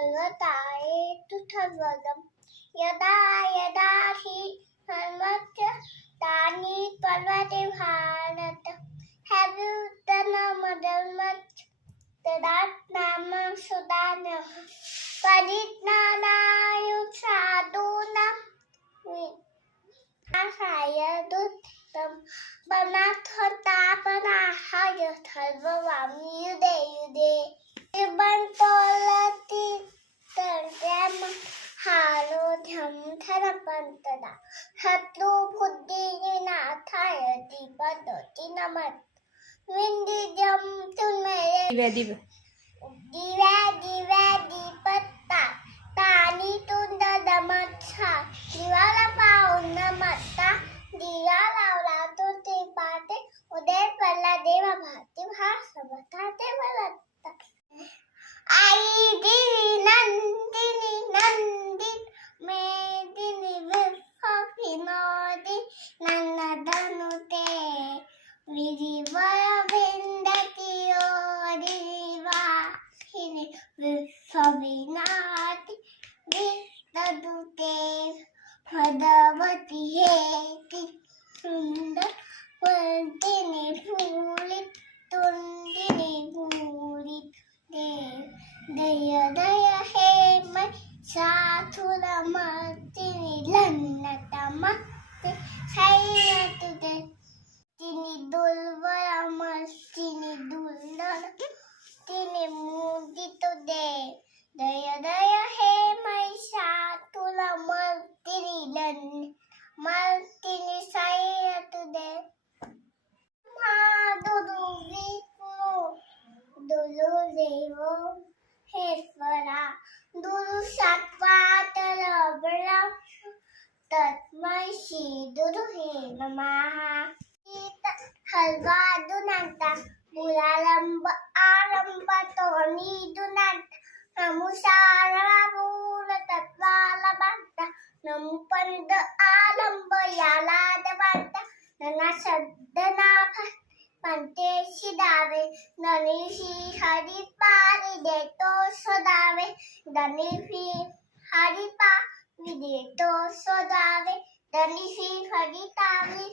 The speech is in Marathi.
सर्वताये तुठवदम् यदा यदा हि धर्मस्य तानि पर्वते भारत धर्मस्य तदात्मानं सुदानः परिज्ञानाय साधूनां विनाशाय दुष्टं वनाथतापनाहाय सर्ववामि युधे युधे इबंतोलती तर्यम हारोध्यम धनपंतदा शत्रु बुद्धिनाथाय दीपदोति नमः विंदिजम तुमेरे दिव्या दिव्या दिव्या दीपत्ता तानी तुंद दमच्छा दिवाला पाहून नमत्ता दिवा लावला तो ते पाते उदय पडला देवा भाती भा समता देवलत्ता आई देवी नंदिनी नंदित मेदिनी विनोदी नन्नदनुते विधिवय भिंदती ओरिवा हिने विश्वविनाति विष्णुदूते भगवती हेति सुंदर वंदिनी फूलित तुंदिनी फूलित दय दय हे मै साथुरमर्तिनि लन्नतमस्ति शैलतुते तिनि दुर्वरमस्तिनि दुर्लन तिनि मुदितुते दय दय हे मै साथुरमर्तिनि लन्नतमस्ति शैलतुते माधुरु विष्णु दुलु देवो हेश्वरा दुरु सत्वातर ब्रह्म तस्मै श्री दुरु हे नमः हलवा दुनंता बुलालंब आरंभ तोनी दुनंता नमुसारा बुल तत्वालबंता नमुपंद आलंब याला दवंता नना शब्दनाभ पंते शिदावे ननिशी हरिपारी देतो सदावे दनिफी हरिपा विदेतो सदावे दनिफी हरितावी